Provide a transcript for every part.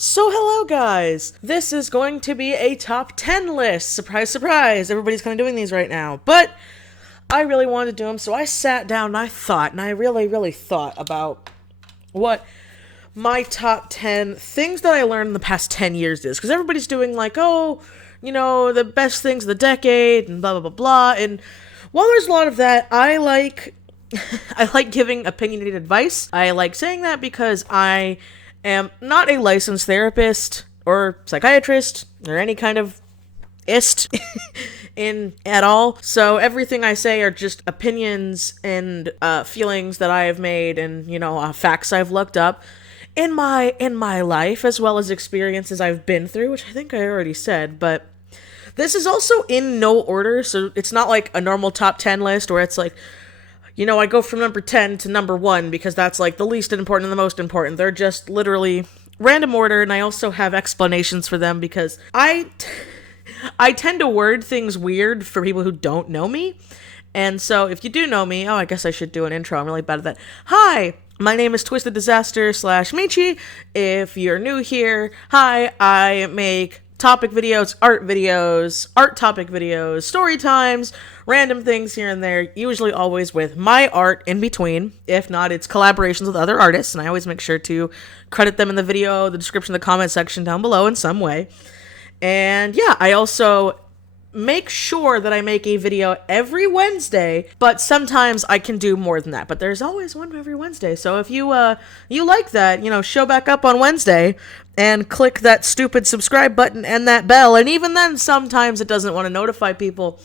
So hello guys, this is going to be a top 10 list. Surprise, surprise, everybody's kind of doing these right now. But I really wanted to do them, so I sat down and I thought, and I really thought about what my top 10 things that I learned in the past 10 years is. Because everybody's doing like, oh, the best things of the decade and blah blah blah blah. And while there's a lot of that, I like I like giving opinionated advice. I like saying that because I am not a licensed therapist or psychiatrist or any kind of ist in at all. So everything I say are just opinions and feelings that I have made and facts I've looked up in my life, as well as experiences I've been through, which I think I already said. But this is also in no order, so it's not like a normal top 10 list where it's like, I go from number 10 to number 1 because that's like the least important and the most important. They're just literally random order, and I also have explanations for them because I tend to word things weird for people who don't know me. And so if you do know me, I guess I should do an intro. I'm really bad at that. Hi, my name is TwistedDisaster / Michie. If you're new here, hi, I make topic videos, art topic videos, story times, random things here and there, usually always with my art in between. If not, it's collaborations with other artists, and I always make sure to credit them in the video, the description, the comment section down below in some way. And yeah, I also make sure that I make a video every Wednesday, but sometimes I can do more than that. But there's always one every Wednesday. So if you like that, show back up on Wednesday and click that stupid subscribe button and that bell. And even then, sometimes it doesn't want to notify people,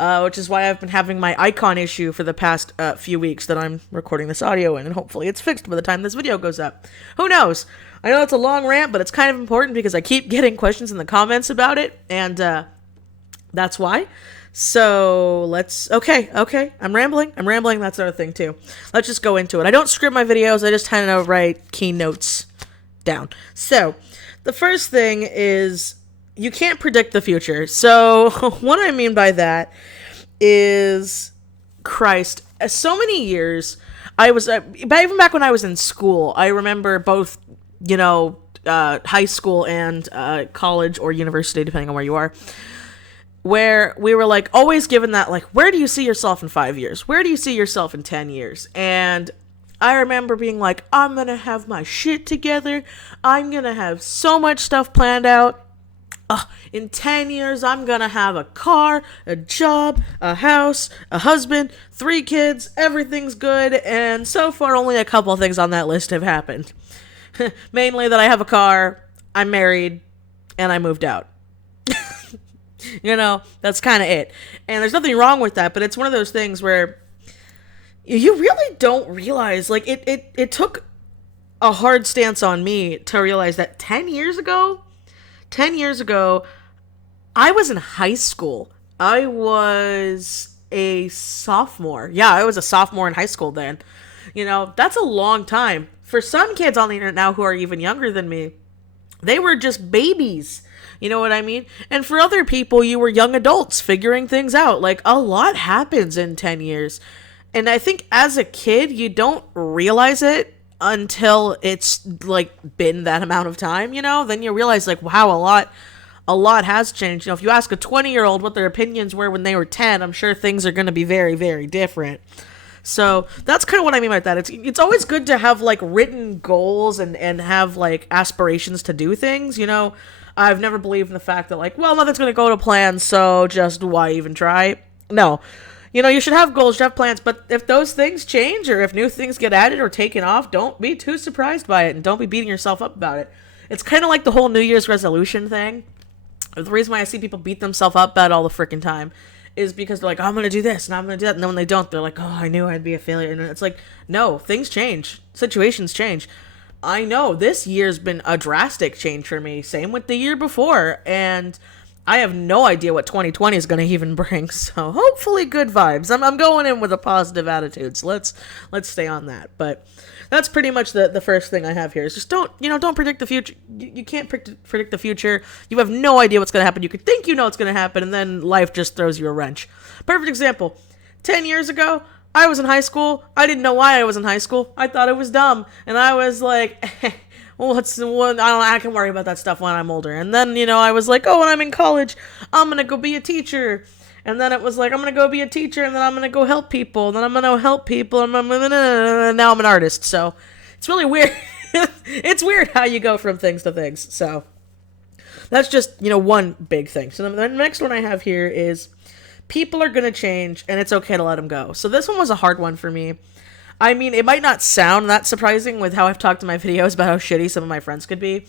which is why I've been having my icon issue for the past few weeks that I'm recording this audio in, and hopefully it's fixed by the time this video goes up. Who knows? I know it's a long rant, but it's kind of important because I keep getting questions in the comments about it, and that's why. So okay, I'm rambling, that's another thing too. Let's just go into it. I don't script my videos, I just kind of write keynotes down. So, the first thing is, you can't predict the future. So, what I mean by that is, Christ, so many years, I was, even back when I was in school, I remember both, high school and college or university, depending on where you are, where we were like always given that, like, where do you see yourself in 5 years? Where do you see yourself in 10 years? And I remember being like, I'm gonna have my shit together. I'm gonna have so much stuff planned out. In 10 years, I'm gonna have a car, a job, a house, a husband, 3 kids, everything's good. And so far, only a couple of things on that list have happened. Mainly that I have a car, I'm married, and I moved out. That's kind of it. And there's nothing wrong with that, but it's one of those things where you really don't realize, like, it took a hard stance on me to realize that 10 years ago, I was in high school. I was a sophomore. Yeah, I was a sophomore in high school then. That's a long time. For some kids on the internet now who are even younger than me, they were just babies. You know what I mean? And for other people, you were young adults figuring things out. Like, a lot happens in 10 years. And I think as a kid, you don't realize it until it's, like, been that amount of time, Then you realize, like, wow, a lot has changed. If you ask a 20-year-old what their opinions were when they were 10, I'm sure things are going to be very, very different. So that's kind of what I mean by that. It's always good to have, like, written goals and have, like, aspirations to do things, I've never believed in the fact that, like, well, nothing's going to go to plan, so just why even try? No. You should have goals, you should have plans, but if those things change or if new things get added or taken off, don't be too surprised by it and don't be beating yourself up about it. It's kind of like the whole New Year's resolution thing. The reason why I see people beat themselves up about it all the freaking time is because they're like, oh, I'm going to do this and I'm going to do that. And then when they don't, they're like, oh, I knew I'd be a failure. And it's like, no, things change. Situations change. I know this year's been a drastic change for me. Same with the year before. And I have no idea what 2020 is going to even bring. So hopefully good vibes. I'm going in with a positive attitude. So let's stay on that. But that's pretty much the first thing I have here is just don't predict the future. You can't predict the future. You have no idea what's going to happen. You could think you know what's going to happen, and then life just throws you a wrench. Perfect example. 10 years ago, I was in high school. I didn't know why I was in high school. I thought it was dumb. And I was like, well, I don't, I can worry about that stuff when I'm older. And then, I was like, oh, when I'm in college, I'm gonna go be a teacher. And then it was like, I'm gonna go be a teacher, and then I'm gonna go help people, and then I'm gonna help people, and now I'm an artist. So it's really weird. It's weird how you go from things to things. So that's just, one big thing. So the next one I have here is people are gonna change, and it's okay to let them go. So this one was a hard one for me. I mean, it might not sound that surprising with how I've talked in my videos about how shitty some of my friends could be,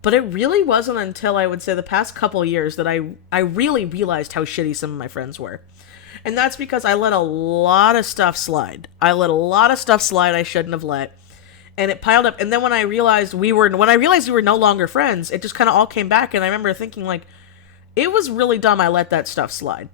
but it really wasn't until I would say the past couple years that I really realized how shitty some of my friends were. And that's because I let a lot of stuff slide. I let a lot of stuff slide I shouldn't have let. And it piled up. And then when I realized we were no longer friends, it just kind of all came back. And I remember thinking, like, it was really dumb I let that stuff slide.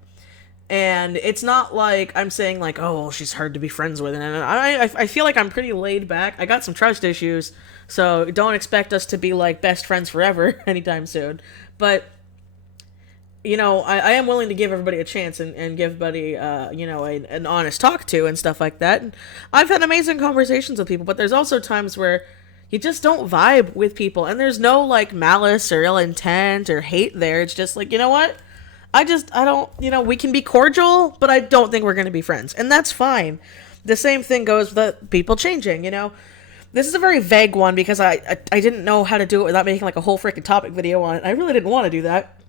And it's not like I'm saying, like, oh, well, she's hard to be friends with. And I feel like I'm pretty laid back. I got some trust issues, so don't expect us to be, like, best friends forever anytime soon. But, I am willing to give everybody a chance and give everybody, an honest talk to and stuff like that. And I've had amazing conversations with people, but there's also times where you just don't vibe with people. And there's no, like, malice or ill intent or hate there. It's just like, you know what? I don't, we can be cordial, but I don't think we're going to be friends. And that's fine. The same thing goes with people changing, This is a very vague one because I didn't know how to do it without making, like, a whole freaking topic video on it. I really didn't want to do that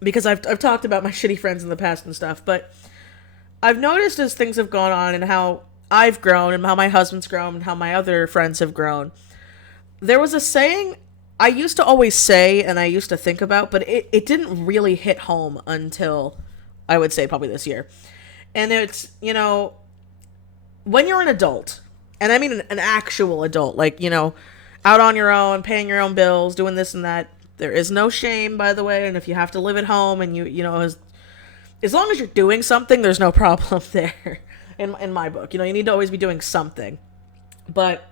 because I've talked about my shitty friends in the past and stuff. But I've noticed as things have gone on and how I've grown and how my husband's grown and how my other friends have grown, there was a saying I used to always say and I used to think about, but it didn't really hit home until, I would say, probably this year. And it's, when you're an adult, and I mean an actual adult, like, out on your own, paying your own bills, doing this and that, there is no shame, by the way, and if you have to live at home and as long as you're doing something, there's no problem there, in my book. You need to always be doing something. But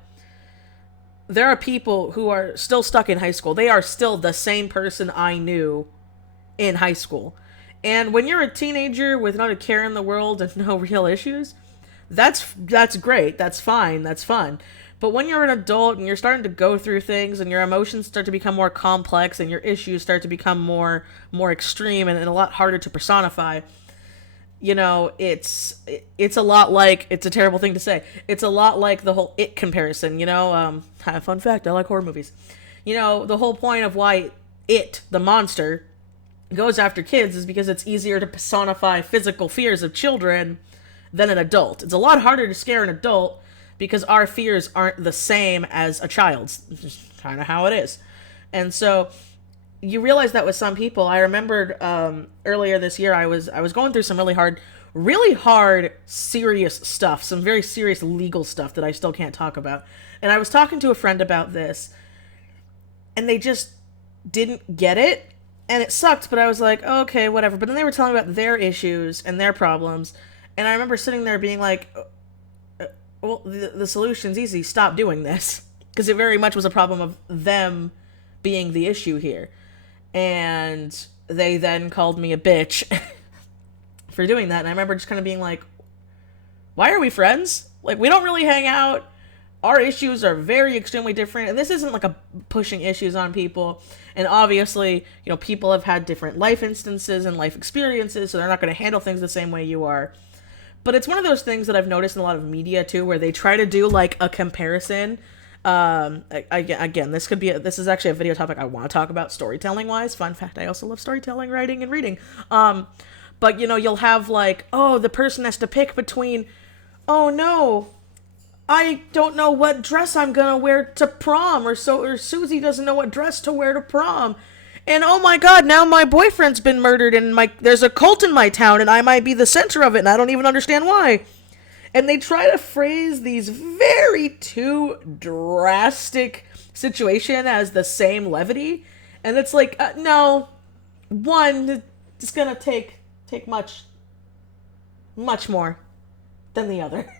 there are people who are still stuck in high school. They are still the same person I knew in high school. And when you're a teenager with not a care in the world and no real issues, that's great. That's fine. That's fun. But when you're an adult and you're starting to go through things and your emotions start to become more complex and your issues start to become more extreme and a lot harder to personify, it's a lot like, it's a terrible thing to say, it's a lot like the whole It comparison, fun fact, I like horror movies. The whole point of why It, the monster, goes after kids is because it's easier to personify physical fears of children than an adult. It's a lot harder to scare an adult because our fears aren't the same as a child's. It's just kind of how it is. And so you realize that with some people. I remembered earlier this year I was going through some really hard, serious stuff, some very serious legal stuff that I still can't talk about. And I was talking to a friend about this, and they just didn't get it, and it sucked, but I was like, oh, okay, whatever. But then they were telling me about their issues and their problems, and I remember sitting there being like, well, the solution's easy, stop doing this. Because it very much was a problem of them being the issue here. And they then called me a bitch for doing that. And I remember just kind of being like, why are we friends? Like, we don't really hang out. Our issues are very extremely different. And this isn't like a pushing issues on people. And obviously, people have had different life instances and life experiences, so they're not going to handle things the same way you are. But it's one of those things that I've noticed in a lot of media too, where they try to do like a comparison. Again, this is actually a video topic I want to talk about storytelling wise. Fun fact, I also love storytelling, writing, and reading. But you'll have like, oh, the person has to pick between, oh no, I don't know what dress I'm gonna wear to prom, or Susie doesn't know what dress to wear to prom. And oh my god, now my boyfriend's been murdered and there's a cult in my town and I might be the center of it and I don't even understand why. And they try to phrase these very too drastic situation as the same levity. And it's like, no, one, it's gonna take much more than the other.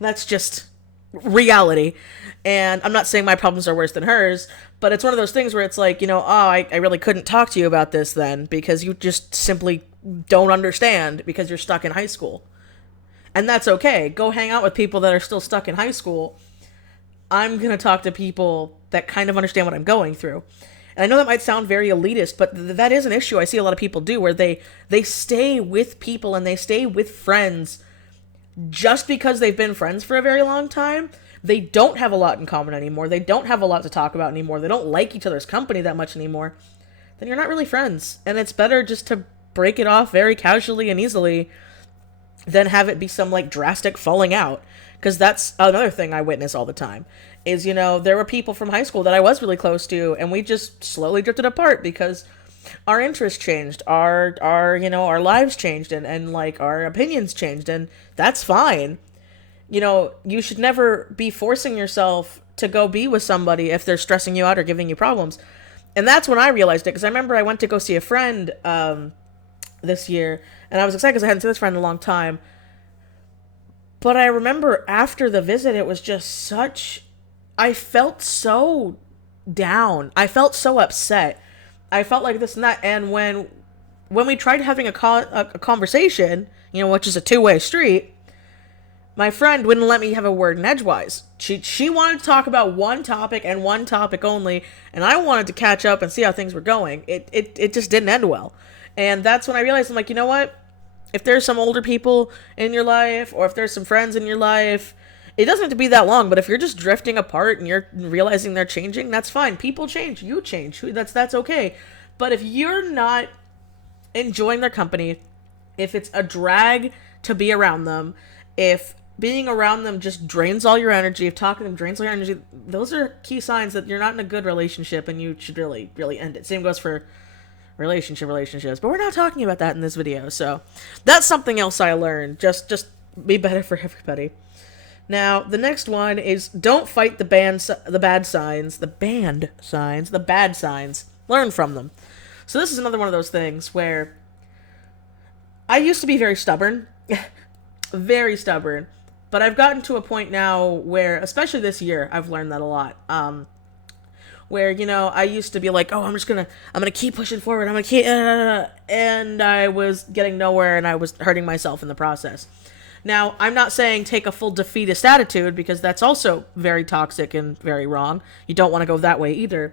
That's just reality. And I'm not saying my problems are worse than hers, but it's one of those things where it's like, I really couldn't talk to you about this then because you just simply don't understand because you're stuck in high school. And that's okay. Go hang out with people that are still stuck in high school. I'm going to talk to people that kind of understand what I'm going through. And I know that might sound very elitist, but that is an issue I see a lot of people do, where they stay with people and they stay with friends just because they've been friends for a very long time. They don't have a lot in common anymore. They don't have a lot to talk about anymore. They don't like each other's company that much anymore. Then you're not really friends. And it's better just to break it off very casually and easily than have it be some like drastic falling out. Because that's another thing I witness all the time. Is, you know, there were people from high school that I was really close to, and we just slowly drifted apart because our interests changed, our lives changed, and like our opinions changed, and that's fine. You know, you should never be forcing yourself to go be with somebody if they're stressing you out or giving you problems. And that's when I realized it, because I remember I went to go see a friend this year, and I was excited because I hadn't seen this friend in a long time. But I remember after the visit, it was just such... I felt so down. I felt so upset. I felt like this and that. And when we tried having a conversation, you know, which is a two-way street, my friend wouldn't let me have a word in edgewise. She wanted to talk about one topic and one topic only, and I wanted to catch up and see how things were going. It just didn't end well. And that's when I realized, I'm like, you know what? If there's some older people in your life, or if there's some friends in your life, it doesn't have to be that long, but if you're just drifting apart and you're realizing they're changing, that's fine. People change. You change. That's okay. But if you're not enjoying their company, if it's a drag to be around them, if being around them just drains all your energy, if talking to them drains all your energy, those are key signs that you're not in a good relationship and you should really, really end it. Same goes for relationships, but we're not talking about that in this video. So that's something else I learned. Just be better for everybody. Now, the next one is don't fight the bad signs. Learn from them. So this is another one of those things where I used to be very stubborn, very stubborn, but I've gotten to a point now where, especially this year, I've learned that a lot. Where, you know, I used to be like, oh, I'm gonna keep pushing forward. I'm gonna keep, and I was getting nowhere, and I was hurting myself in the process. Now, I'm not saying take a full defeatist attitude, because that's also very toxic and very wrong. You don't want to go that way either.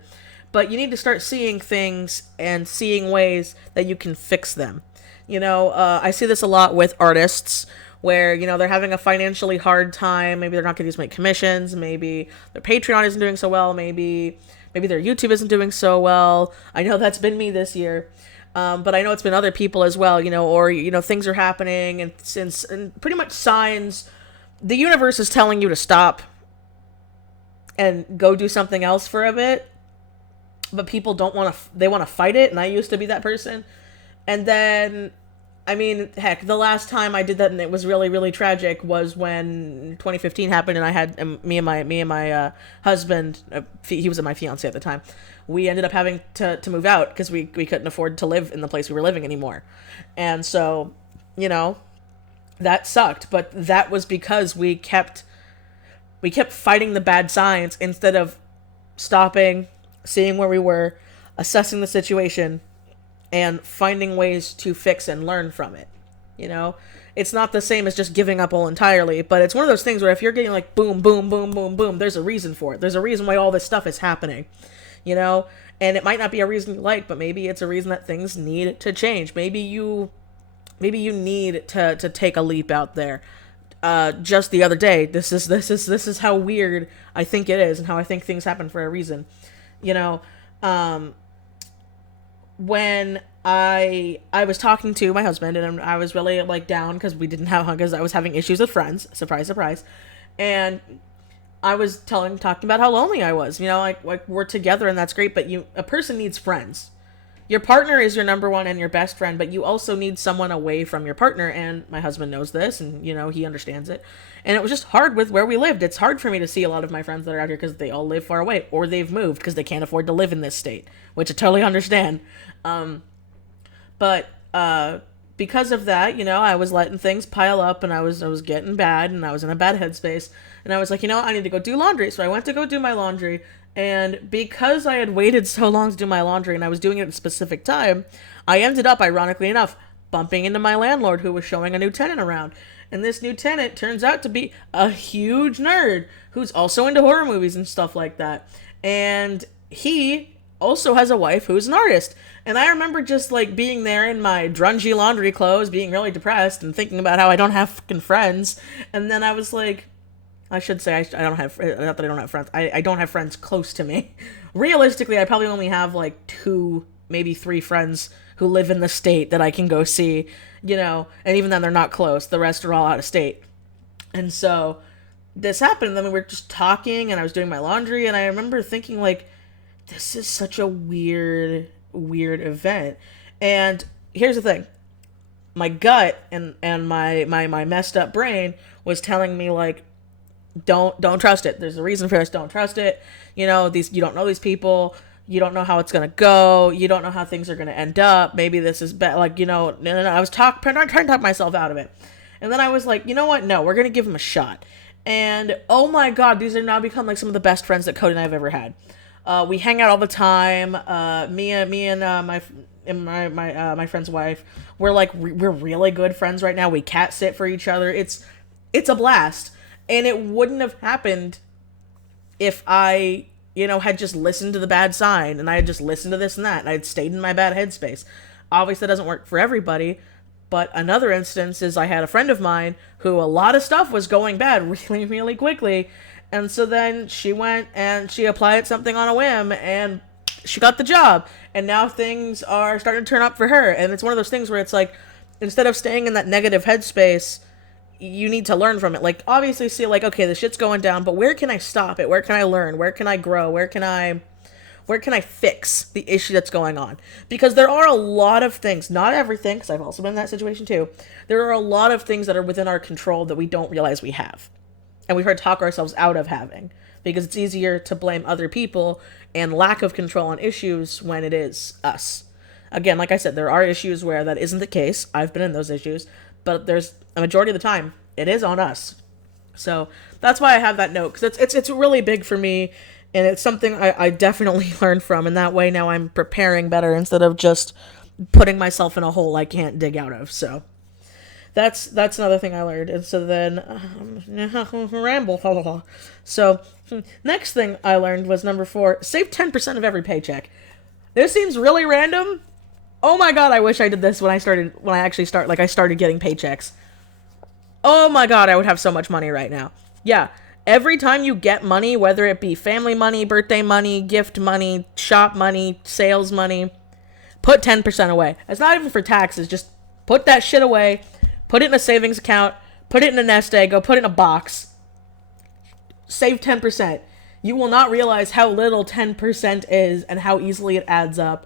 But you need to start seeing things and seeing ways that you can fix them. You know, I see this a lot with artists where, you know, they're having a financially hard time. Maybe they're not going to make commissions. Maybe their Patreon isn't doing so well. Maybe their YouTube isn't doing so well. I know that's been me this year. But I know it's been other people as well, you know, or, you know, things are happening and pretty much signs, the universe is telling you to stop and go do something else for a bit, but people don't want to, they want to fight it. And I used to be that person. And then, I mean, heck, the last time I did that and it was really, really tragic was when 2015 happened, and I had me and my husband, he was my fiance at the time. We ended up having to move out because we couldn't afford to live in the place we were living anymore. And so, you know, that sucked, but that was because we kept fighting the bad signs instead of stopping, seeing where we were, assessing the situation, and finding ways to fix and learn from it. You know, it's not the same as just giving up all entirely, but it's one of those things where if you're getting like boom, boom, boom, boom, boom, there's a reason for it. There's a reason why all this stuff is happening, you know, and it might not be a reason you like, but maybe it's a reason that things need to change. Maybe you need to take a leap out there. Just the other day, this is how weird I think it is and how I think things happen for a reason. You know, when I was talking to my husband and I was really like down because I was having issues with friends, surprise, surprise. And I was talking about how lonely I was, you know, like we're together and that's great, but a person needs friends. Your partner is your number one and your best friend, but you also need someone away from your partner. And my husband knows this, and, you know, he understands it. And it was just hard with where we lived. It's hard for me to see a lot of my friends that are out here because they all live far away, or they've moved because they can't afford to live in this state, which I totally understand. But because of that, you know, I was letting things pile up, and I was getting bad, and I was in a bad headspace, and I was like, you know what? I need to go do laundry. So I went to go do my laundry. And because I had waited so long to do my laundry and I was doing it at a specific time, I ended up, ironically enough, bumping into my landlord who was showing a new tenant around. And this new tenant turns out to be a huge nerd who's also into horror movies and stuff like that. And he also has a wife who's an artist. And I remember just like being there in my grungy laundry clothes, being really depressed and thinking about how I don't have fucking friends. And then I was like, I should say I don't have, not that I don't have friends. I don't have friends close to me. Realistically, I probably only have like 2, maybe 3 friends who live in the state that I can go see, and even then they're not close. The rest are all out of state. And so this happened, and then we were just talking, and I was doing my laundry, and I remember thinking, like, this is such a weird event. And here's the thing. My gut and my messed up brain was telling me, like, don't trust it. There's a reason for this. Don't trust it. You don't know these people. You don't know how it's gonna go. You don't know how things are gonna end up. Maybe this is bad. Like, no. I was trying to talk myself out of it. And then I was like, you know what? No, we're gonna give him a shot. And oh my god, these are now become like some of the best friends that Cody and I have ever had. We hang out all the time. Me and my friend's wife. We're really good friends right now. We cat sit for each other. It's a blast. And it wouldn't have happened if I, had just listened to the bad sign and I had just listened to this and that and I had stayed in my bad headspace. Obviously, that doesn't work for everybody. But another instance is I had a friend of mine who a lot of stuff was going bad really, really quickly. And so then she went and she applied something on a whim and she got the job. And now things are starting to turn up for her. And it's one of those things where it's like, instead of staying in that negative headspace, you need to learn from it. Like, obviously see, like, okay, the shit's going down, but where can I stop it? Where can I learn? Where can I grow? Where can I fix the issue that's going on? Because there are a lot of things, not everything, because I've also been in that situation too. There are a lot of things that are within our control that we don't realize we have. And we try to talk ourselves out of having. Because it's easier to blame other people and lack of control on issues when it is us. Again, like I said, there are issues where that isn't the case. I've been in those issues. But there's a majority of the time, it is on us. So that's why I have that note, because it's really big for me, and it's something I definitely learned from. And that way now I'm preparing better instead of just putting myself in a hole I can't dig out of. So that's another thing I learned. And so then ramble. So next thing I learned was number 4: save 10% of every paycheck. This seems really random. Oh my god, I wish I did this when I started getting paychecks. Oh my god, I would have so much money right now. Yeah, every time you get money, whether it be family money, birthday money, gift money, shop money, sales money, put 10% away. It's not even for taxes, just put that shit away, put it in a savings account, put it in a nest egg, go put it in a box. Save 10%. You will not realize how little 10% is and how easily it adds up.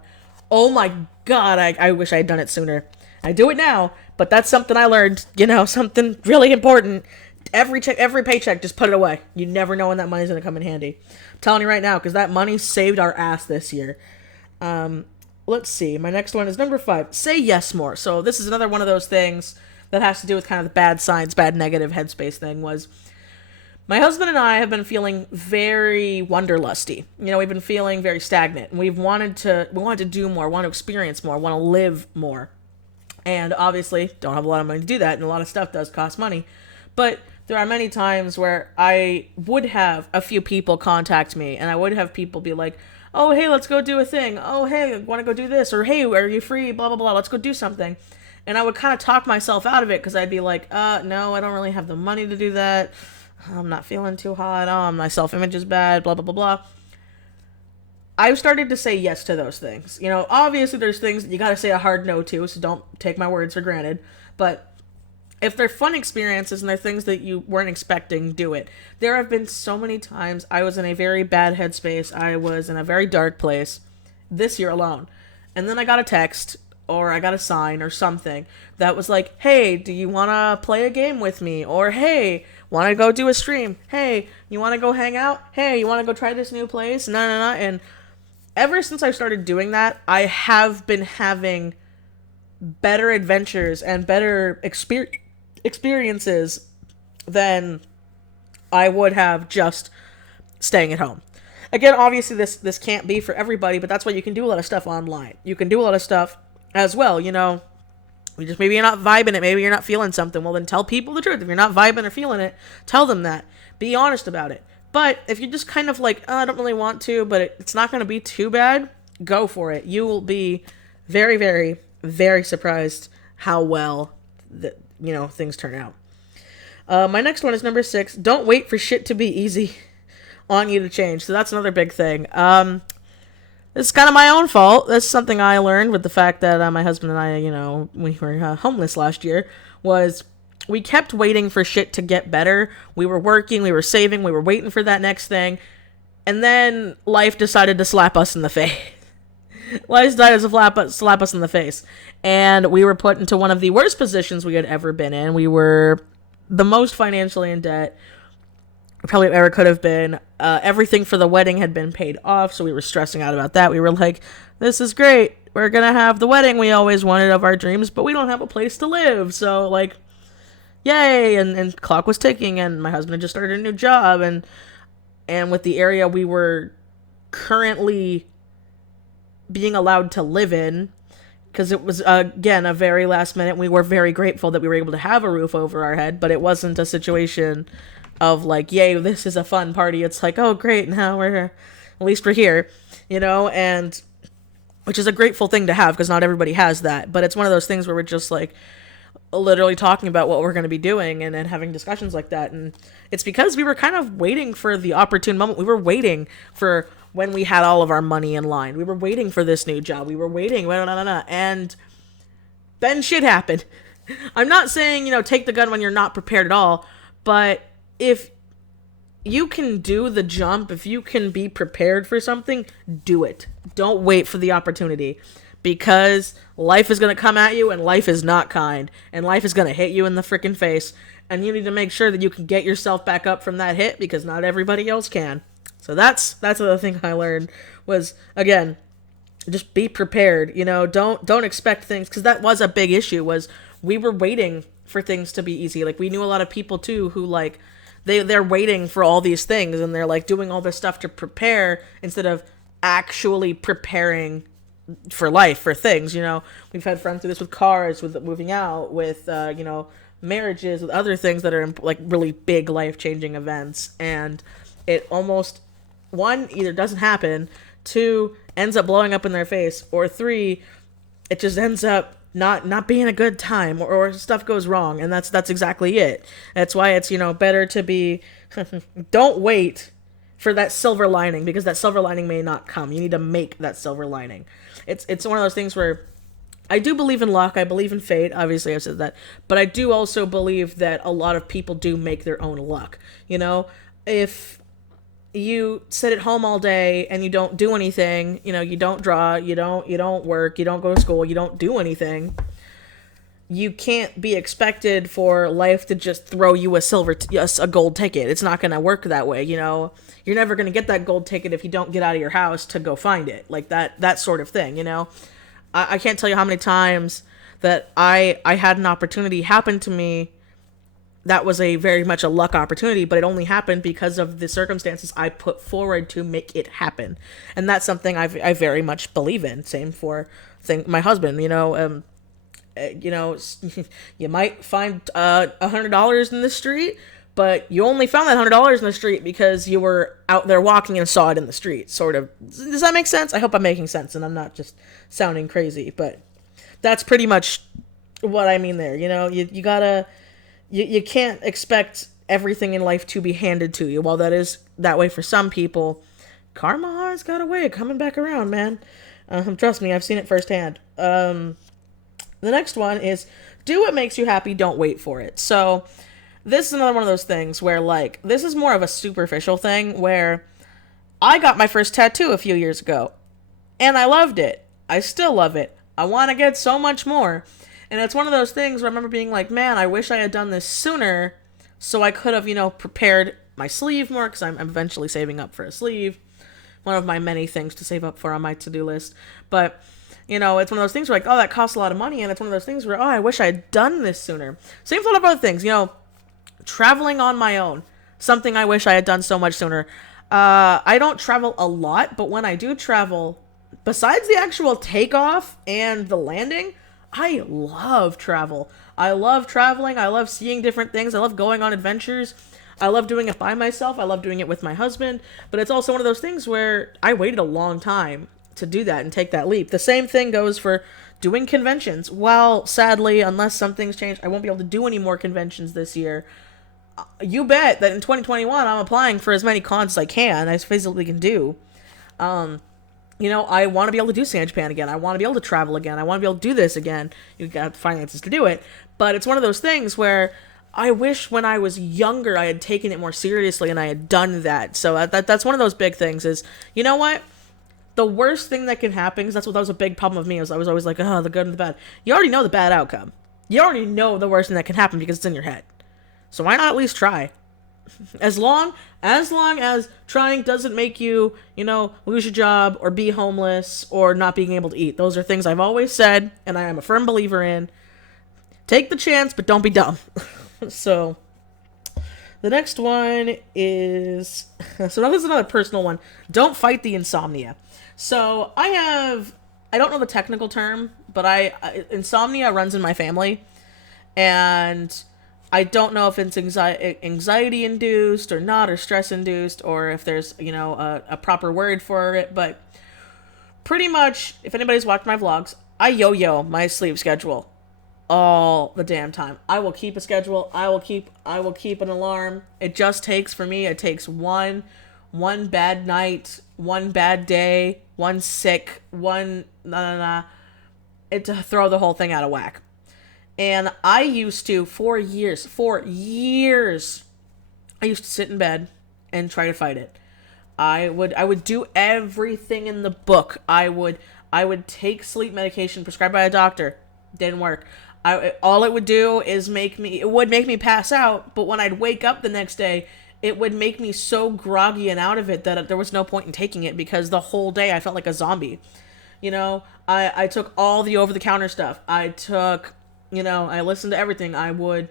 Oh my god, I wish I had done it sooner. I do it now, but that's something I learned, something really important. Every paycheck, just put it away. You never know when that money's going to come in handy. I'm telling you right now, because that money saved our ass this year. Let's see. My next one is number 5. Say yes more. So this is another one of those things that has to do with kind of the bad signs, bad negative headspace thing was, my husband and I have been feeling very wanderlusty. We've been feeling very stagnant. And we wanted to do more, want to experience more, want to live more. And obviously, don't have a lot of money to do that, and a lot of stuff does cost money. But there are many times where I would have a few people contact me, and I would have people be like, oh, hey, let's go do a thing. Oh, hey, want to go do this? Or, hey, are you free? Blah, blah, blah. Let's go do something. And I would kind of talk myself out of it, because I'd be like, no, I don't really have the money to do that. I'm not feeling too hot. Oh, my self-image is bad, blah, blah, blah, blah. I've started to say yes to those things. Obviously there's things that you gotta say a hard no to, so don't take my words for granted. But if they're fun experiences and they're things that you weren't expecting, do it. There have been so many times I was in a very bad headspace. I was in a very dark place this year alone. And then I got a text or I got a sign or something that was like, hey, do you want to play a game with me? Or, hey, want to go do a stream? Hey, you want to go hang out? Hey, you want to go try this new place? No. And ever since I started doing that, I have been having better adventures and better experiences than I would have just staying at home. Again, obviously this can't be for everybody, but that's why you can do a lot of stuff online. You can do a lot of stuff as well, Maybe you're not vibing it. Maybe you're not feeling something. Well, then tell people the truth. If you're not vibing or feeling it, tell them that. Be honest about it. But if you're just kind of like, oh, I don't really want to, but it's not going to be too bad, go for it. You will be very, very, very surprised how well things turn out. My next one is number 6. Don't wait for shit to be easy on you to change. So that's another big thing. It's kind of my own fault. That's something I learned with the fact that my husband and I, we were homeless last year, was we kept waiting for shit to get better. We were working, we were saving, we were waiting for that next thing. And then life decided to slap us in the face. Life decided to slap us in the face. And we were put into one of the worst positions we had ever been in. We were the most financially in debt we probably ever could have been. Everything for the wedding had been paid off, so we were stressing out about that. We were like, this is great. We're going to have the wedding we always wanted of our dreams, but we don't have a place to live. So, like, yay. And clock was ticking, and my husband had just started a new job. And with the area we were currently being allowed to live in, because it was, again, a very last minute. We were very grateful that we were able to have a roof over our head, but it wasn't a situation of like, yay, this is a fun party. It's like, oh, great, now at least we're here, and which is a grateful thing to have because not everybody has that. But it's one of those things where we're just like literally talking about what we're going to be doing and having discussions like that. And it's because we were kind of waiting for the opportune moment. We were waiting for when we had all of our money in line. We were waiting for this new job. We were waiting, and then shit happened. I'm not saying, take the gun when you're not prepared at all, but if you can do the jump, if you can be prepared for something, do it. Don't wait for the opportunity, because life is going to come at you, and life is not kind, and life is going to hit you in the freaking face, and you need to make sure that you can get yourself back up from that hit, because not everybody else can. So that's another thing I learned was, again, just be prepared. Don't expect things, because that was a big issue. Was we were waiting for things to be easy. Like, we knew a lot of people too who like they're waiting for all these things, and they're like doing all this stuff to prepare instead of actually preparing for life, for things. We've had friends do this with cars, with moving out, with marriages, with other things that are like really big life-changing events, and it almost, one, either doesn't happen, two, ends up blowing up in their face, or three, it just ends up not being a good time, or stuff goes wrong, and that's exactly it. That's why it's, better to be, don't wait for that silver lining, because that silver lining may not come. You need to make that silver lining. It's one of those things where I do believe in luck, I believe in fate, obviously I've said that, but I do also believe that a lot of people do make their own luck. If you sit at home all day and you don't do anything, you don't draw, you don't work, you don't go to school, you don't do anything, you can't be expected for life to just throw you a gold ticket. It's not going to work that way. You're never going to get that gold ticket if you don't get out of your house to go find it, like that sort of thing. I can't tell you how many times that I had an opportunity happen to me that was a very much a luck opportunity, but it only happened because of the circumstances I put forward to make it happen. And that's something I very much believe in. Same for my husband. You might find $100 in the street, but you only found that $100 in the street because you were out there walking and saw it in the street. Sort of. Does that make sense? I hope I'm making sense and I'm not just sounding crazy, but that's pretty much what I mean there. You gotta. You can't expect everything in life to be handed to you. While that is that way for some people, karma has got a way of coming back around, man. Trust me, I've seen it firsthand. The next one is, do what makes you happy, don't wait for it. So this is another one of those things where, like, this is more of a superficial thing, where I got my first tattoo a few years ago, and I loved it. I still love it. I want to get so much more. And it's one of those things where I remember being like, man, I wish I had done this sooner so I could have, prepared my sleeve more, because I'm eventually saving up for a sleeve. One of my many things to save up for on my to-do list. But, it's one of those things where, like, oh, that costs a lot of money. And it's one of those things where, oh, I wish I had done this sooner. Same with a lot of other things, traveling on my own. Something I wish I had done so much sooner. I don't travel a lot, but when I do travel, besides the actual takeoff and the landing, I love travel. I love traveling. I love seeing different things. I love going on adventures. I love doing it by myself. I love doing it with my husband. But it's also one of those things where I waited a long time to do that and take that leap. The same thing goes for doing conventions. Well, sadly, unless something's changed, I won't be able to do any more conventions this year. You bet that in 2021, I'm applying for as many cons as I can, as physically can do. I want to be able to do San Japan again. I want to be able to travel again. I want to be able to do this again. You got finances to do it. But it's one of those things where I wish when I was younger I had taken it more seriously and I had done that. So that's one of those big things is, you know what? The worst thing that can happen, because that was a big problem of me, is I was always like, oh, the good and the bad. You already know the bad outcome. You already know the worst thing that can happen because it's in your head. So why not at least try? As long as trying doesn't make you, lose your job or be homeless or not being able to eat. Those are things I've always said, and I am a firm believer in. Take the chance, but don't be dumb. So, the next one is... So now this is another personal one. Don't fight the insomnia. So, I don't know the technical term, but insomnia runs in my family. And I don't know if it's anxiety induced or not, or stress induced, or if there's, a proper word for it. But pretty much, if anybody's watched my vlogs, I yo-yo my sleep schedule all the damn time. I will keep a schedule. I will keep an alarm. It just takes, for me, it takes one bad night, one bad day, one sick, to throw the whole thing out of whack. And I used to, for years, I used to sit in bed and try to fight it. I would do everything in the book. I would take sleep medication prescribed by a doctor. Didn't work. All it would do is make me pass out, but when I'd wake up the next day, it would make me so groggy and out of it that there was no point in taking it, because the whole day I felt like a zombie. I took all the over-the-counter stuff. I took, I listened to everything. I would,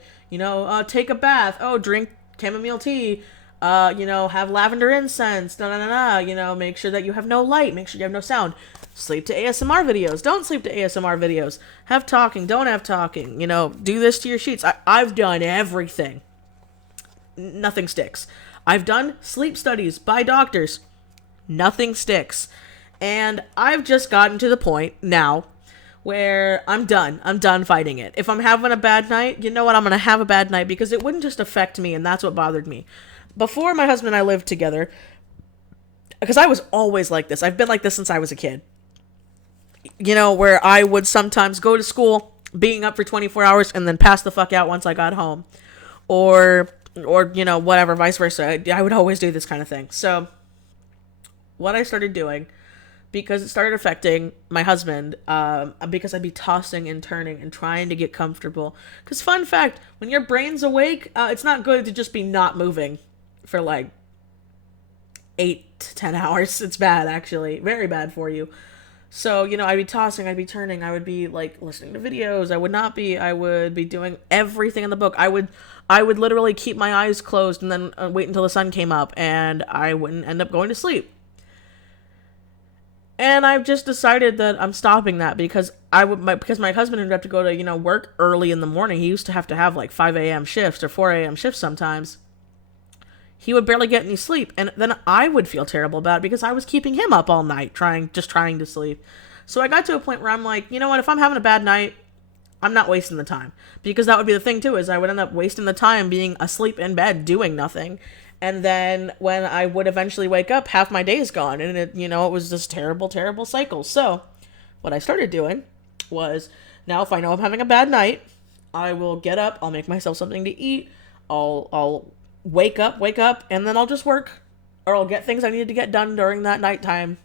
take a bath. Oh, drink chamomile tea. Have lavender incense. Make sure that you have no light. Make sure you have no sound. Sleep to ASMR videos. Don't sleep to ASMR videos. Have talking. Don't have talking. Do this to your sheets. I've done everything. Nothing sticks. I've done sleep studies by doctors. Nothing sticks. And I've just gotten to the point now where I'm done. I'm done fighting it. If I'm having a bad night, you know what? I'm going to have a bad night, because it wouldn't just affect me, and that's what bothered me. Before my husband and I lived together, because I was always like this. I've been like this since I was a kid. Where I would sometimes go to school, being up for 24 hours, and then pass the fuck out once I got home. Or whatever, vice versa. I would always do this kind of thing. So, what I started doing, because it started affecting my husband, because I'd be tossing and turning and trying to get comfortable. Because fun fact, when your brain's awake, it's not good to just be not moving for like 8 to 10 hours. It's bad, actually. Very bad for you. So, I'd be tossing, I'd be turning, I would be like listening to videos. I would be doing everything in the book. I would literally keep my eyes closed and then wait until the sun came up, and I wouldn't end up going to sleep. And I've just decided that I'm stopping that, because because my husband would have to go to, work early in the morning. He used to have like 5 a.m. shifts or 4 a.m. shifts sometimes. He would barely get any sleep, and then I would feel terrible about it because I was keeping him up all night trying to sleep. So I got to a point where I'm like, you know what, if I'm having a bad night, I'm not wasting the time. Because that would be the thing too, is I would end up wasting the time being asleep in bed doing nothing. And then when I would eventually wake up, half my day is gone, and it was this terrible, terrible cycle. So what I started doing was, now if I know I'm having a bad night, I will get up, I'll make myself something to eat, I'll wake up, and then I'll just work, or I'll get things I needed to get done during that nighttime,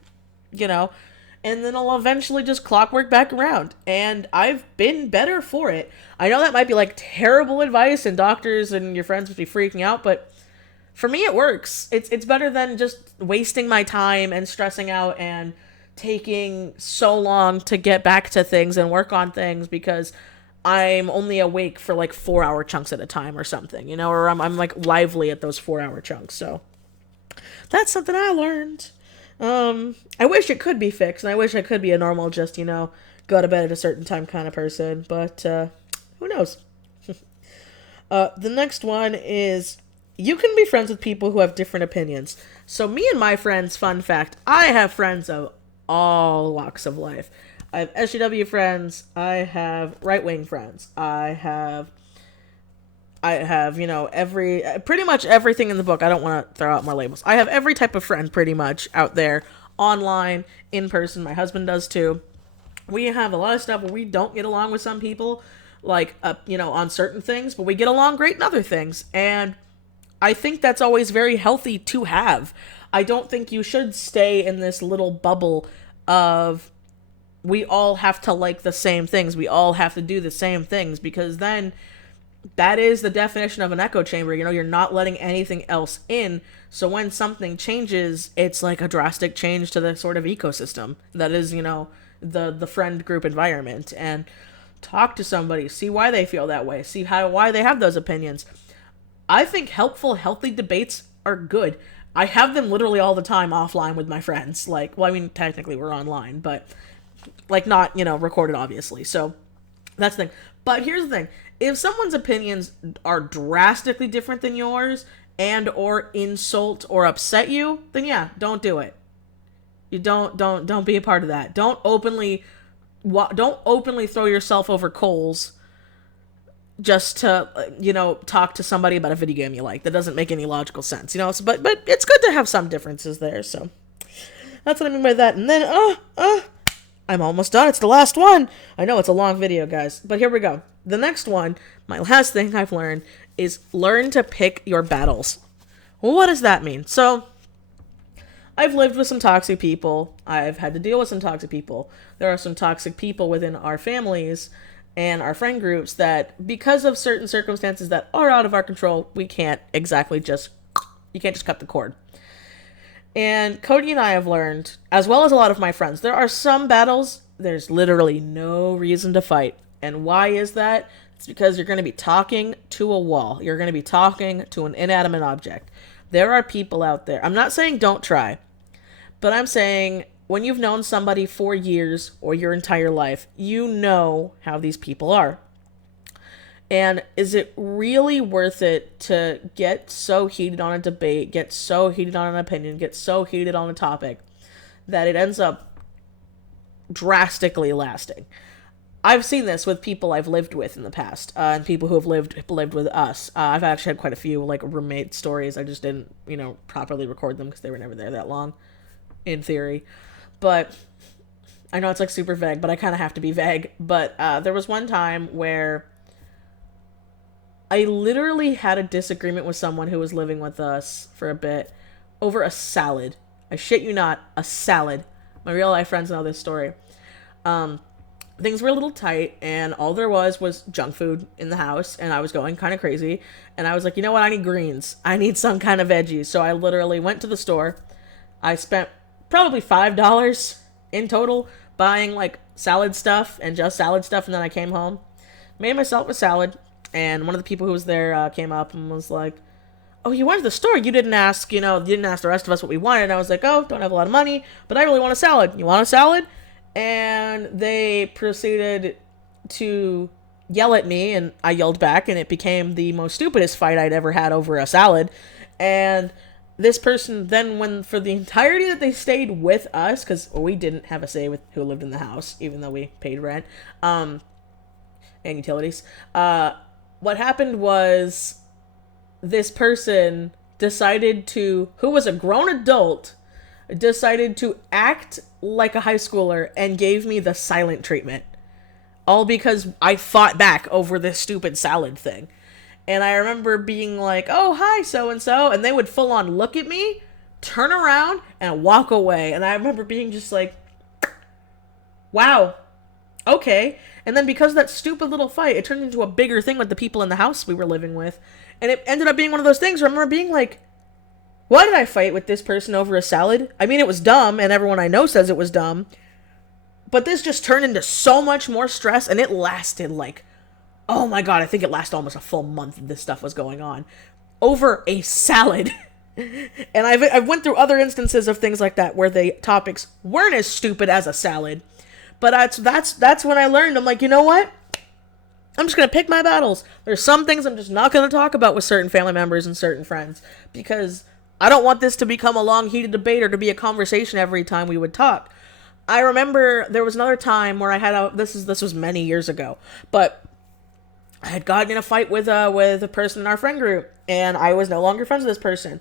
and then I'll eventually just clockwork back around, and I've been better for it. I know that might be like terrible advice, and doctors and your friends would be freaking out, but for me it works. It's better than just wasting my time and stressing out and taking so long to get back to things and work on things, because I'm only awake for like 4-hour chunks at a time or something, or I'm like lively at those 4-hour chunks. So that's something I learned. I wish it could be fixed, and I wish I could be a normal, just, go to bed at a certain time kind of person, but who knows? The next one is, you can be friends with people who have different opinions. So me and my friends, fun fact, I have friends of all walks of life. I have SJW friends, I have right-wing friends, I have, you know, pretty much everything in the book. I don't want to throw out more labels. I have every type of friend pretty much out there, online, in person. My husband does too. We have a lot of stuff where we don't get along with some people, like, you know, on certain things, but we get along great in other things. And I think that's always very healthy to have. I don't think you should stay in this little bubble of, we all have to like the same things, we all have to do the same things, because then that is the definition of an echo chamber. You know, you're not letting anything else in. So when something changes, it's like a drastic change to the sort of ecosystem that is, you know, the friend group environment. And talk to somebody, see why they feel that way, see why they have those opinions. I think helpful, healthy debates are good. I have them literally all the time offline with my friends. Like, well, I mean, technically we're online, but like not, you know, recorded, obviously. So that's the thing. But here's the thing. If someone's opinions are drastically different than yours and or insult or upset you, then yeah, don't do it. You don't be a part of that. Don't openly throw yourself over coals just to, you know, talk to somebody about a video game you like. That doesn't make any logical sense, you know. So, but it's good to have some differences there. So that's what I mean by that. And then I'm almost done. It's the last one. I know it's a long video, guys, but here we go. The next one, my last thing I've learned, is learn to pick your battles. Well, what does that mean? So I've lived with some toxic people. I've had to deal with some toxic people. There are some toxic people within our families and our friend groups that, because of certain circumstances that are out of our control, we can't exactly just, you can't just cut the cord. And Cody and I have learned, as well as a lot of my friends, there are some battles there's literally no reason to fight. And why is that? It's because you're going to be talking to a wall. You're going to be talking to an inanimate object. There are people out there. I'm not saying don't try, but I'm saying when you've known somebody for years or your entire life, you know how these people are. And is it really worth it to get so heated on a debate, get so heated on an opinion, get so heated on a topic that it ends up drastically lasting? I've seen this with people I've lived with in the past, and people who have lived with us. I've actually had quite a few, like, roommate stories. I just didn't, properly record them because they were never there that long, in theory. But I know it's, like, super vague, but I kind of have to be vague. But there was one time where I literally had a disagreement with someone who was living with us for a bit over a salad. I shit you not, a salad. My real life friends know this story. Things were a little tight, and all there was junk food in the house, and I was going kind of crazy, and I was like, you know what, I need greens. I need some kind of veggies. So I literally went to the store. I spent probably $5 in total buying, like, salad stuff, and just salad stuff, and then I came home, made myself a salad, and one of the people who was there came up and was like, oh, you went to the store, you didn't ask, you didn't ask the rest of us what we wanted. And I was like, oh, don't have a lot of money, but I really want a salad. You want a salad? And they proceeded to yell at me, and I yelled back, and it became the most stupidest fight I'd ever had over a salad. And this person then, when for the entirety that they stayed with us, because we didn't have a say with who lived in the house, even though we paid rent and utilities, what happened was this person decided to, who was a grown adult, decided to act like a high schooler and gave me the silent treatment. All because I fought back over this stupid salad thing. And I remember being like, oh, hi, so-and-so. And they would full on look at me, turn around, and walk away. And I remember being just like, wow, okay. And then because of that stupid little fight, it turned into a bigger thing with the people in the house we were living with. And it ended up being one of those things where I remember being like, why did I fight with this person over a salad? I mean, it was dumb, and everyone I know says it was dumb. But this just turned into so much more stress, and it lasted like, oh my god, I think it lasted almost a full month that this stuff was going on. Over a salad. And I've went through other instances of things like that where the topics weren't as stupid as a salad, But that's when I learned. I'm like, you know what? I'm just going to pick my battles. There's some things I'm just not going to talk about with certain family members and certain friends because I don't want this to become a long, heated debate or to be a conversation every time we would talk. I remember there was another time where I had this was many years ago, but I had gotten in a fight with a person in our friend group, and I was no longer friends with this person.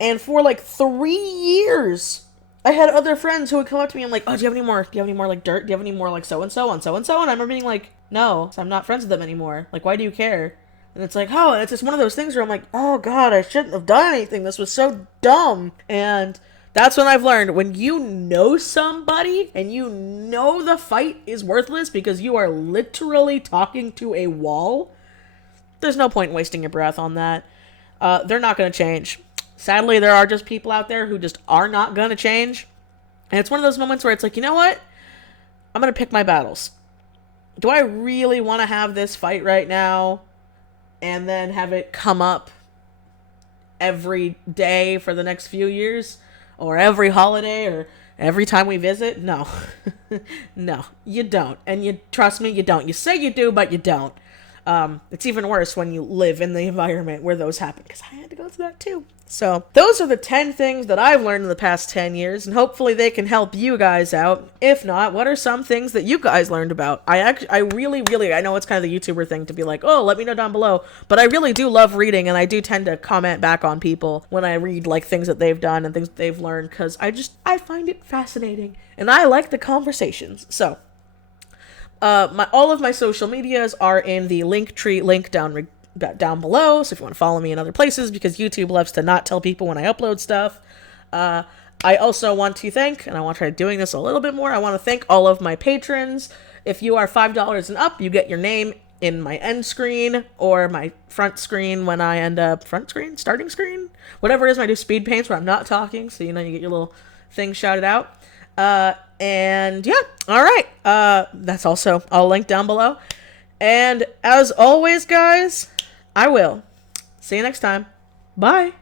And for like 3 years, I had other friends who would come up to me and like, oh, do you have any more? Do you have any more like dirt? Do you have any more like so and so on so and so? And I remember being like, no, I'm not friends with them anymore. Like, why do you care? And it's like, oh, it's just one of those things where I'm like, oh God, I shouldn't have done anything. This was so dumb. And that's when I've learned when you know somebody and you know the fight is worthless because you are literally talking to a wall, there's no point in wasting your breath on that. They're not going to change. Sadly, there are just people out there who just are not going to change. And it's one of those moments where it's like, you know what? I'm going to pick my battles. Do I really want to have this fight right now and then have it come up every day for the next few years or every holiday or every time we visit? No. No, you don't. And you trust me, you don't. You say you do, but you don't. It's even worse when you live in the environment where those happen, because I had to go through that too. So those are the 10 things that I've learned in the past 10 years, and hopefully they can help you guys out. If not, what are some things that you guys learned about? I really, I know it's kind of the YouTuber thing to be like, oh, let me know down below, but I really do love reading, and I do tend to comment back on people when I read like things that they've done and things that they've learned, because I find it fascinating, and I like the conversations. So all of my social medias are in the Linktree link down below, so if you want to follow me in other places, because YouTube loves to not tell people when I upload stuff. I also want to thank, and I want to try doing this a little bit more, I want to thank all of my patrons. If you are $5 and up, you get your name in my end screen or my front screen when I end up starting screen, whatever it is. I do speed paints where I'm not talking, so you get your little thing shouted out. And yeah, all right. That's also all linked down below. And as always, guys, I will see you next time. Bye.